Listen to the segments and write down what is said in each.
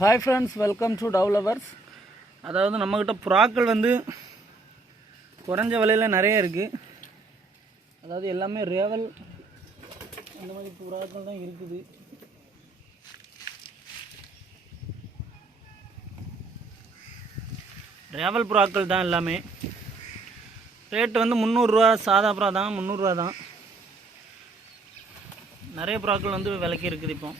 Hi friends welcome to dove lovers அதாவது நம்மக்கிட்ட புறாக்கள் வந்து குறைஞ்ச விலையில் நிறைய இருக்குது அதாவது எல்லாமே ரேவல் அந்த மாதிரி புறாக்கள் தான் இருக்குது. ரேவல் புறாக்கள் தான் எல்லாமே. ரேட் வந்து முந்நூறுரூவா சாதா புறா தான் முந்நூறுரூவா தான். நிறைய புறாக்கள் வந்து விலைக்கு இருக்குது இப்போ.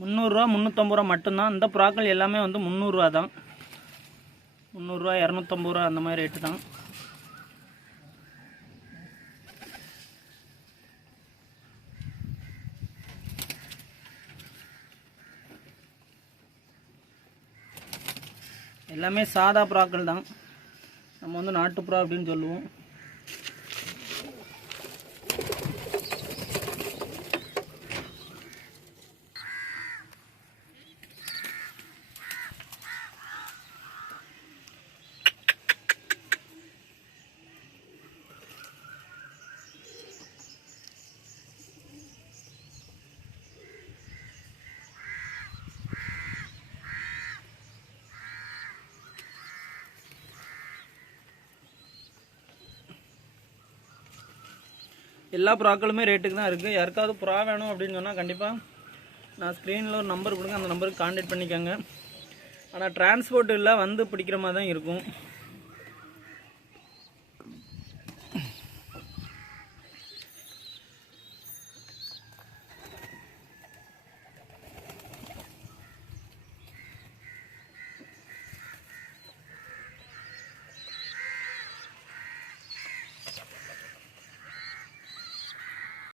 முந்நூறுரூவா முந்நூற்றம்பது ரூபா மட்டும்தான். இந்த புறாக்கள் எல்லாமே வந்து முந்நூறுரூவா தான். முந்நூறுரூவா இரநூத்தம்பது ரூபா அந்த மாதிரி ரேட்டு தான். எல்லாமே சாதா புறாக்கள் தான். நம்ம வந்து நாட்டுப்புறா அப்படின்னு சொல்லுவோம். எல்லா புறாக்களுமே ரேட்டுக்கு தான் இருக்குது யாருக்காவது புறா வேணும் அப்படின்னு சொன்னால் கண்டிப்பாக நான் ஸ்க்ரீனில் ஒரு நம்பர் கொடுங்க. அந்த நம்பருக்கு காண்டாக்ட் பண்ணிக்கோங்க. ஆனால் டிரான்ஸ்போர்ட் இல்லை வந்து பிடிக்கிற மாதிரி தான் இருக்கும்.